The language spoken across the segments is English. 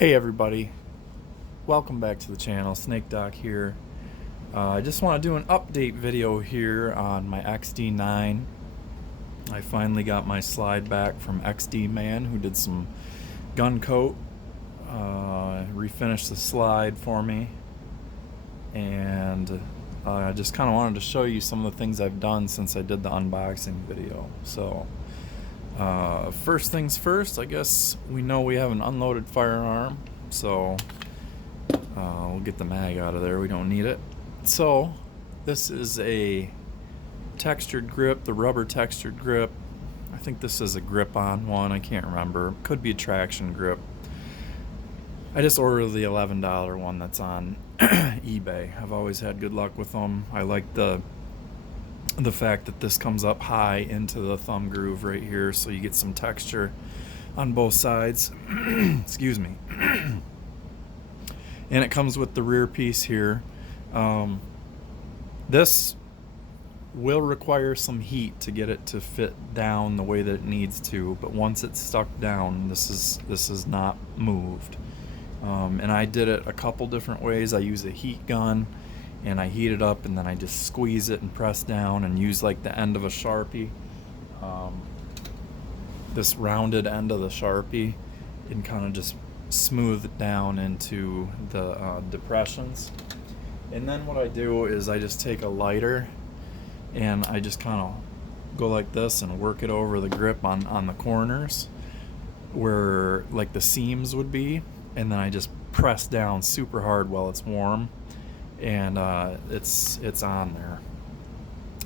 Hey everybody, welcome back to the channel. Snake Doc here. I just want to do an update video here on my XD9. I finally got my slide back from XD Man, who did some gun coat, refinished the slide for me, and I just kind of wanted to show you some of the things I've done since I did the unboxing video. So first things first, I guess we know we have an unloaded firearm, so we'll get the mag out of there. We don't need it. So this is a textured grip, the rubber textured grip. I think this is a grip-on one. I can't remember. Could be a traction grip. I just ordered the $11 one that's on eBay. I've always had good luck with them. I like the fact that this comes up high into the thumb groove right here, so you get some texture on both sides. Excuse me. And it comes with the rear piece here. This will require some heat to get it to fit down the way that it needs to, but once it's stuck down, this is not moved. And I did it a couple different ways. I use a heat gun, and I heat it up, and then I just squeeze it and press down and use like the end of a Sharpie, this rounded end of the Sharpie, and kind of just smooth it down into the depressions. And then what I do is I just take a lighter and I just kind of go like this and work it over the grip on the corners where like the seams would be, and then I just press down super hard while it's warm, and it's on there.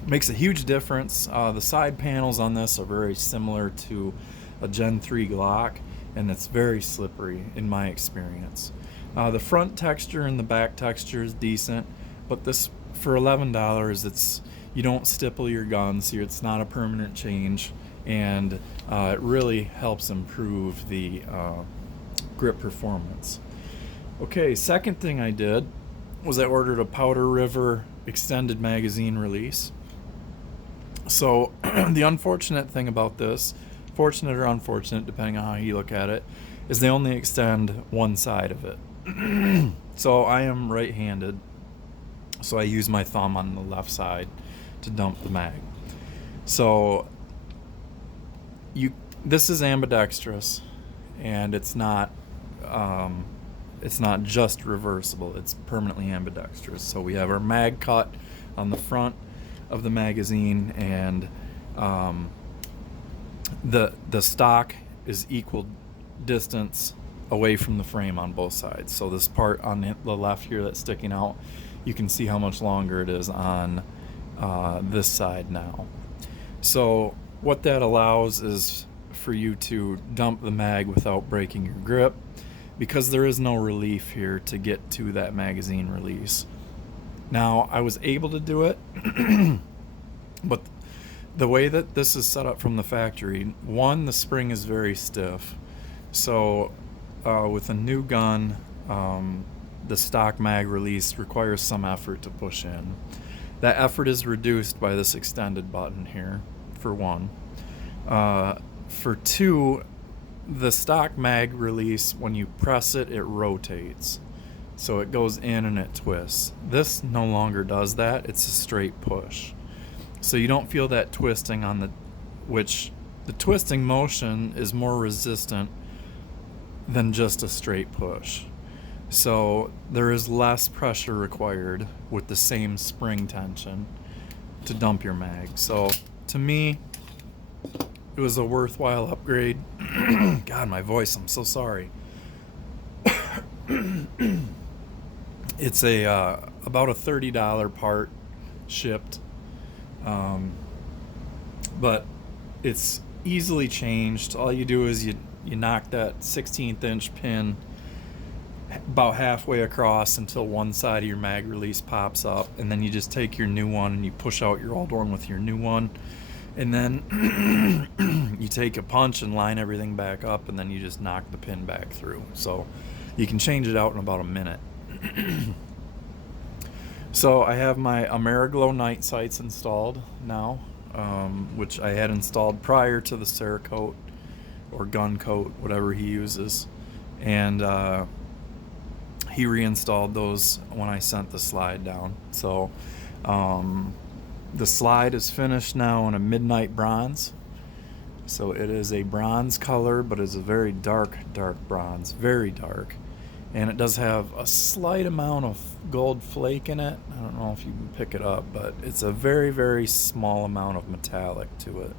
Makes a huge difference. The side panels on this are very similar to a Gen 3 Glock, and it's very slippery in my experience. The front texture and the back texture is decent, but this, for $11, you don't stipple your gun, so it's not a permanent change, and it really helps improve the grip performance. Okay, second thing I did was I ordered a Powder River extended magazine release. So the unfortunate thing about this, fortunate or unfortunate depending on how you look at it, is they only extend one side of it. So I am right-handed, so I use my thumb on the left side to dump the mag. So this is ambidextrous, and it's not just reversible, it's permanently ambidextrous. So we have our mag cut on the front of the magazine, and the stock is equal distance away from the frame on both sides. So this part on the left here that's sticking out, you can see how much longer it is on this side now. So what that allows is for you to dump the mag without breaking your grip, because there is no relief here to get to that magazine release. Now, I was able to do it, but the way that this is set up from the factory, one, the spring is very stiff. So with a new gun, the stock mag release requires some effort to push in. That effort is reduced by this extended button here, for one. For two, the stock mag release, when you press it, it rotates. So it goes in and it twists. This no longer does that. It's a straight push. So you don't feel that twisting on which the twisting motion is more resistant than just a straight push. So there is less pressure required with the same spring tension to dump your mag. So to me, it was a worthwhile upgrade. God, my voice, I'm so sorry. It's about a $30 part shipped, but it's easily changed. All you do is you knock that 16th inch pin about halfway across until one side of your mag release pops up, and then you just take your new one and you push out your old one with your new one, and then you take a punch and line everything back up, and then you just knock the pin back through. So you can change it out in about a minute. So I have my Ameriglo night sights installed now, which I had installed prior to the Cerakote or gun coat, whatever he uses. and he reinstalled those when I sent the slide down. So the slide is finished now in a midnight bronze. So it is a bronze color, but it's a very dark bronze, very dark. And it does have a slight amount of gold flake in it. I don't know if you can pick it up, but it's a very, very small amount of metallic to it.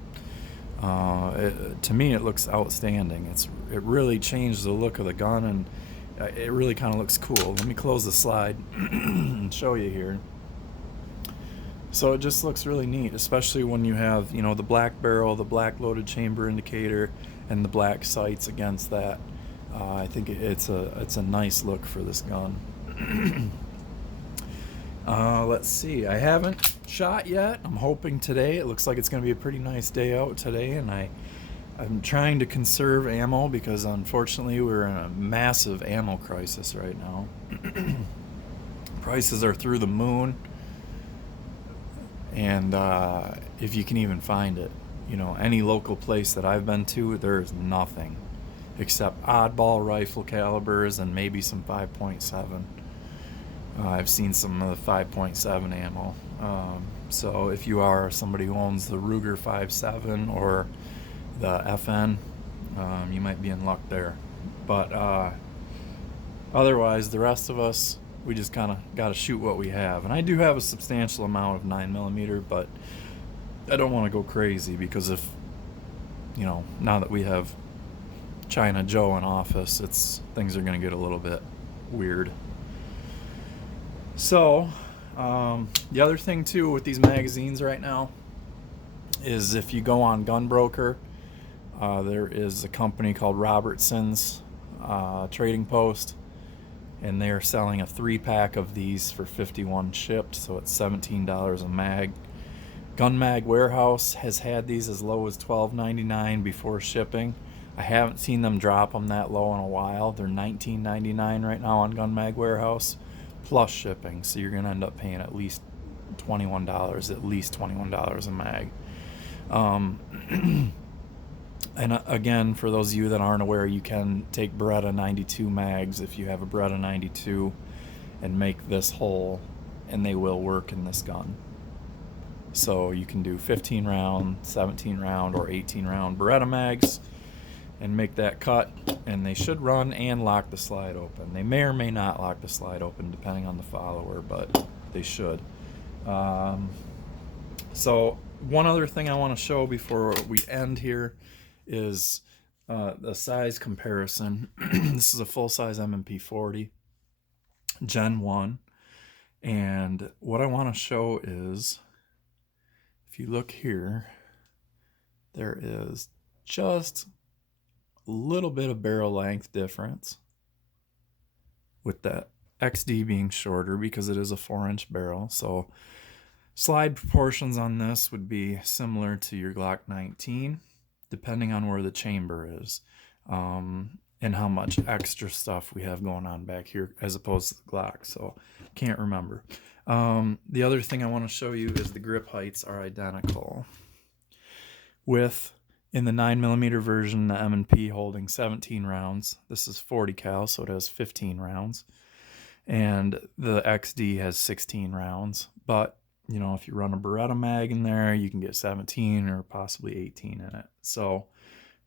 To me, it looks outstanding. It really changed the look of the gun, and it really kind of looks cool. Let me close the slide and show you here. So it just looks really neat, especially when you have, you know, the black barrel, the black loaded chamber indicator, and the black sights against that. I think it's a nice look for this gun. Let's see. I haven't shot yet. I'm hoping today. It looks like it's going to be a pretty nice day out today, and I'm trying to conserve ammo because unfortunately we're in a massive ammo crisis right now. Prices are through the moon, and if you can even find it, you know, any local place that I've been to, there's nothing except oddball rifle calibers and maybe some 5.7. I've seen some of the 5.7 ammo. So if you are somebody who owns the Ruger 5.7 or the FN, you might be in luck there. But otherwise, the rest of us, we just kind of got to shoot what we have. And I do have a substantial amount of 9mm, but I don't want to go crazy because if, you know, now that we have China Joe in office, things are going to get a little bit weird. So the other thing too with these magazines right now is if you go on Gunbroker, there is a company called Robertson's Trading Post, and they're selling a 3-pack of these for $51 shipped, so it's $17 a mag. Gun Mag Warehouse has had these as low as $12.99 before shipping. I haven't seen them drop them that low in a while. They're $19.99 right now on Gun Mag Warehouse plus shipping, so you're gonna end up paying at least $21 a mag. And again, for those of you that aren't aware, you can take Beretta 92 mags if you have a Beretta 92 and make this hole, and they will work in this gun. So you can do 15 round, 17 round, or 18 round Beretta mags and make that cut, and they should run and lock the slide open. They may or may not lock the slide open depending on the follower, but they should. So one other thing I want to show before we end here is the size comparison. This is a full-size M&P 40 Gen 1, and what I want to show is, if you look here, there is just a little bit of barrel length difference with that XD being shorter because it is a 4-inch barrel. So slide proportions on this would be similar to your Glock 19, depending on where the chamber is, and how much extra stuff we have going on back here as opposed to the Glock. So can't remember. The other thing I want to show you is the grip heights are identical. With, in the 9mm version, the M&P holding 17 rounds. This is 40 cal, so it has 15 rounds. And the XD has 16 rounds. But, you know, if you run a Beretta mag in there, you can get 17 or possibly 18 in it. So,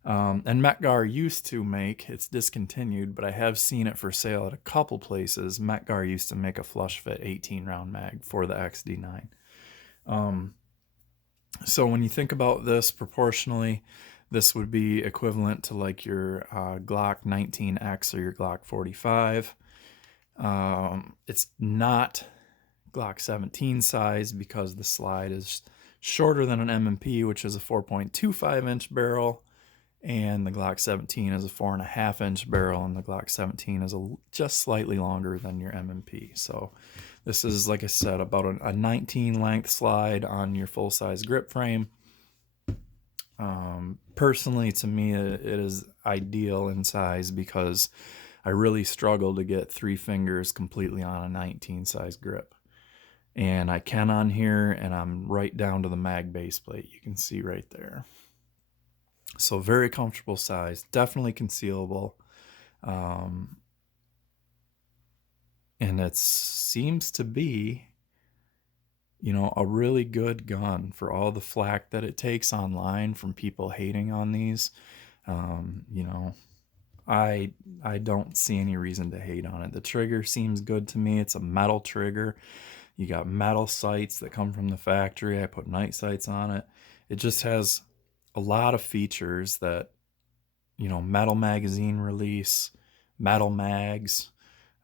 and Metgar used to make, it's discontinued, but I have seen it for sale at a couple places. Metgar used to make a flush fit 18 round mag for the XD9. So when you think about this proportionally, this would be equivalent to like your Glock 19X or your Glock 45. It's not Glock 17 size because the slide is shorter than an M&P, which is a 4.25 inch barrel, and the Glock 17 is a 4.5 inch barrel, and the Glock 17 is just slightly longer than your M&P. So this is, like I said, about a 19 length slide on your full-size grip frame. Personally, to me, it is ideal in size because I really struggle to get 3 fingers completely on a 19 size grip. And I can on here, and I'm right down to the mag base plate. You can see right there. So very comfortable size, definitely concealable. And it seems to be, you know, a really good gun for all the flack that it takes online from people hating on these. You know, I don't see any reason to hate on it. The trigger seems good to me. It's a metal trigger. You got metal sights that come from the factory. I put night sights on it. It just has a lot of features that, you know, metal magazine release, metal mags.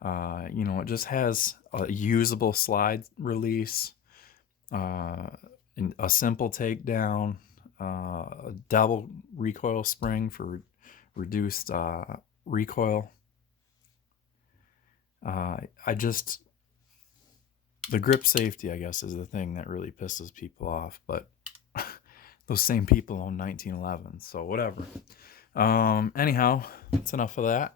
You know, it just has a usable slide release, uh, a simple takedown, a double recoil spring for reduced recoil. I just, the grip safety, I guess, is the thing that really pisses people off. But those same people own 1911, so whatever. Anyhow, that's enough of that.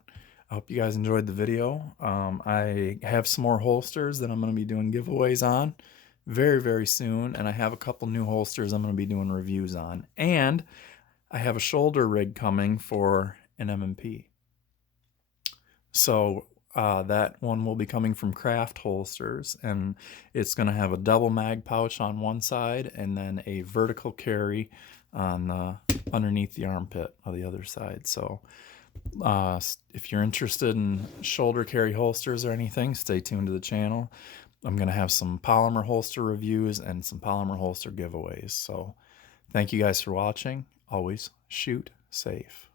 I hope you guys enjoyed the video. I have some more holsters that I'm going to be doing giveaways on very, very soon. And I have a couple new holsters I'm going to be doing reviews on. And I have a shoulder rig coming for an M&P. So that one will be coming from Craft Holsters. And it's going to have a double mag pouch on one side and then a vertical carry on underneath the armpit of the other side. So if you're interested in shoulder carry holsters or anything, stay tuned to the channel. I'm going to have some polymer holster reviews and some polymer holster giveaways. So thank you guys for watching. Always shoot safe.